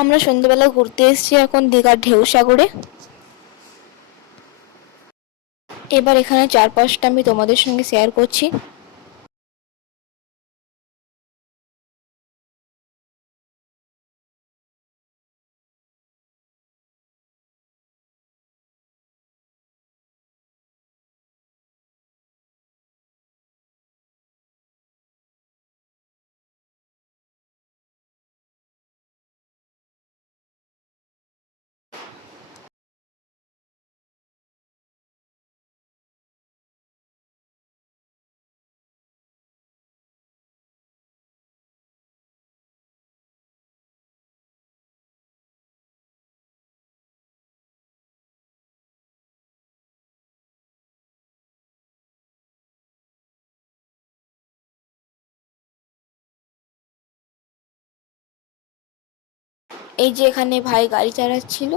আমরা সন্ধ্যেবেলা ঘুরতে এসেছি এখন দীঘার ঢেউসাগরে। এবার এখানে চারপাশটা আমি তোমাদের সঙ্গে শেয়ার করছি। এই যে এখানে ভাই গাড়ি চালাচ্ছিল।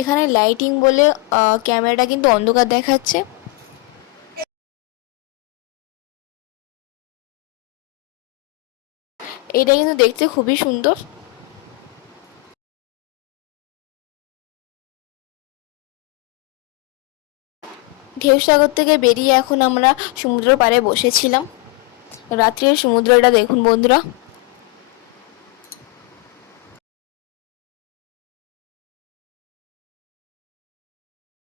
এখানে লাইটিং বলে ক্যামেরাটা কিন্তু অন্ধকার দেখাচ্ছে। এটা কিন্তু দেখতে খুবই সুন্দর। ঢেউসাগর থেকে বেরিয়ে এখন আমরা সমুদ্র পাড়ে বসেছিলাম। রাত্রির সমুদ্রটা দেখুন বন্ধুরা।